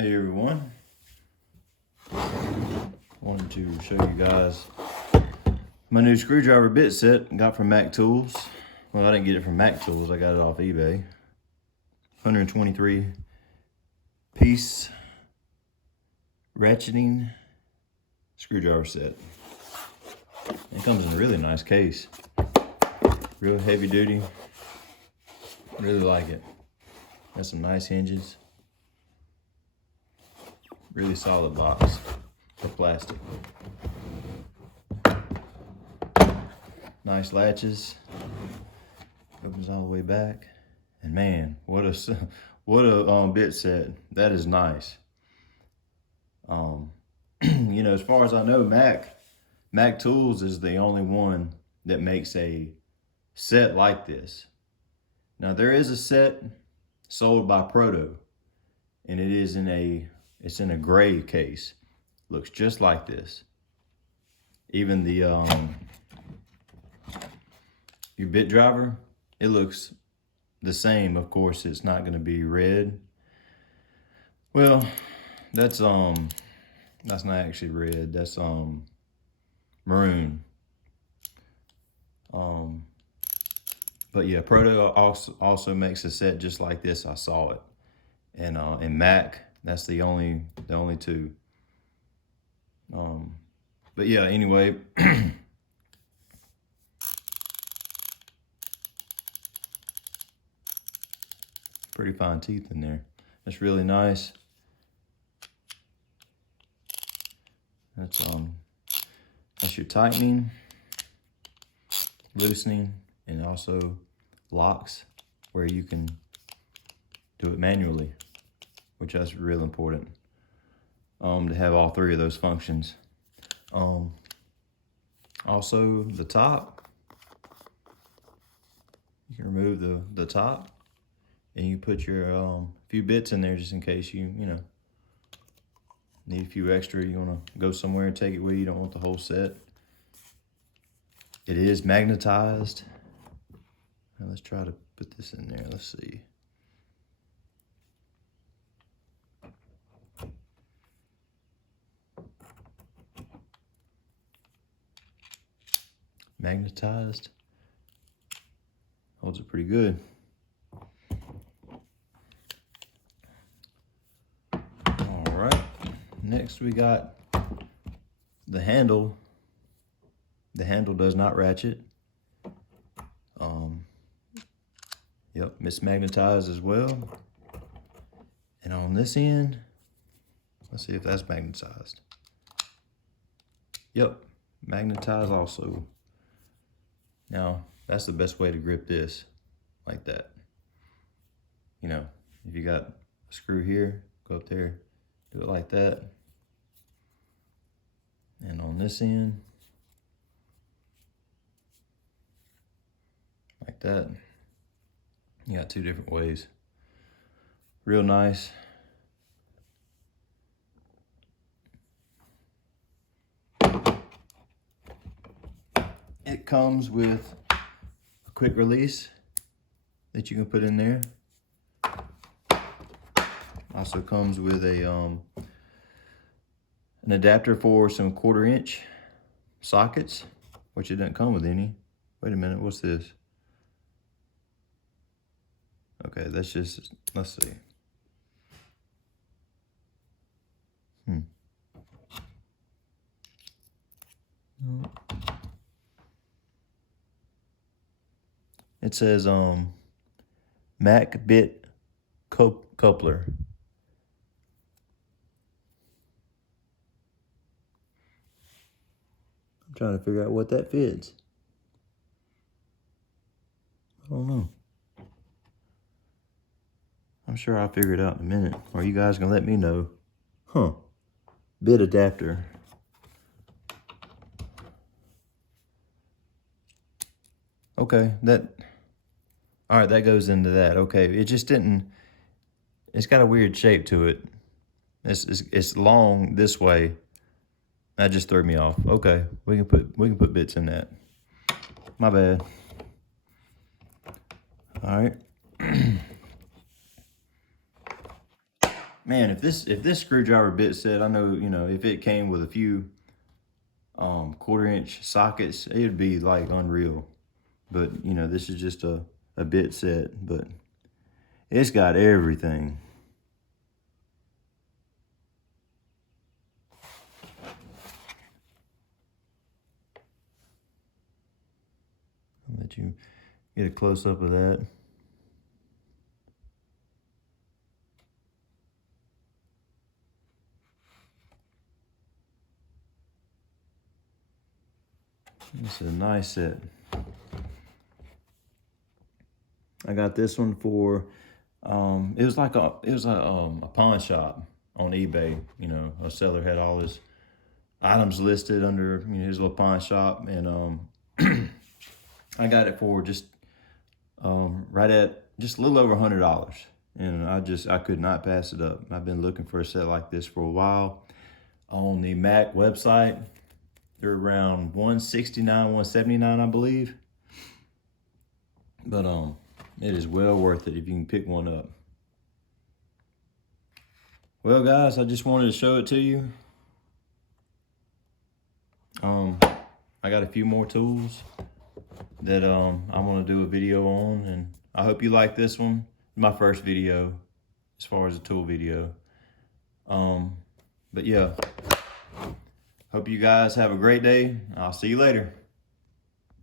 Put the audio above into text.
Hey everyone, wanted to show you guys my new screwdriver bit set I got from Mac Tools. Well, I didn't get it from Mac Tools, I got it off eBay. 123 piece ratcheting screwdriver set. It comes in a really nice case, real heavy duty, really like it. Got some nice hinges. Really solid box for plastic. Nice latches. Opens all the way back. And man, what a bit set. That is nice. You know, as far as I know, Mac Tools is the only one that makes a set like this. Now there is a set sold by Proto, and it's in a gray case. Looks just like this. Even the your bit driver, it looks the same. Of course, it's not going to be red. Well, that's not actually red. That's maroon. But yeah, Proto also makes a set just like this. I saw it, and Mac. That's the only two. But yeah, anyway. Pretty fine teeth in there. That's really nice. That's your tightening, loosening, and also locks where you can do it manually, which is real important to have all three of those functions. Also the top, you can remove the top and you put your few bits in there just in case you know need a few extra. You want to go somewhere and take it with you. You don't want the whole set. It is magnetized. Now let's try to put this in there. Let's see. Magnetized. Holds it pretty good. All right. Next we got the handle. The handle does not ratchet. Yep, it's magnetized as well. And on this end, let's see if that's magnetized. Yep, magnetized also. Now, that's the best way to grip this, like that. You know, if you got a screw here, go up there, do it like that. And on this end, like that. You got two different ways. Real nice. It comes with a quick release that you can put in there. Also comes with a an adapter for some 1/4 inch sockets, which it doesn't come with any. Wait a minute, what's this? Okay, that's just, let's see. It says Mac bit coupler. I'm trying to figure out what that fits. I don't know. I'm sure I'll figure it out in a minute. Or you guys gonna let me know. Huh. Bit adapter. Okay, all right, that goes into that. Okay, it just didn't, it's got a weird shape to it. It's long this way. That just threw me off. Okay, we can put bits in that. My bad. All right. Man, if this screwdriver bit set, I know, you know, if it came with a few 1/4-inch sockets, it'd be like unreal. But you know, this is just a bit set, but it's got everything. I'll let you get a close up of that. It's a nice set. I got this one for it was a pawn shop on eBay. You know, a seller had all his items listed under, you know, his little pawn shop, and I got it for just right at just a little over $100, and I could not pass it up. I've been looking for a set like this for a while. On the Mac website, they're around $169, $179, I believe. But it is well worth it if you can pick one up. Well, guys, I just wanted to show it to you. I got a few more tools that I want to do a video on, and I hope you like this one. My first video as far as a tool video. But yeah, hope you guys have a great day. I'll see you later.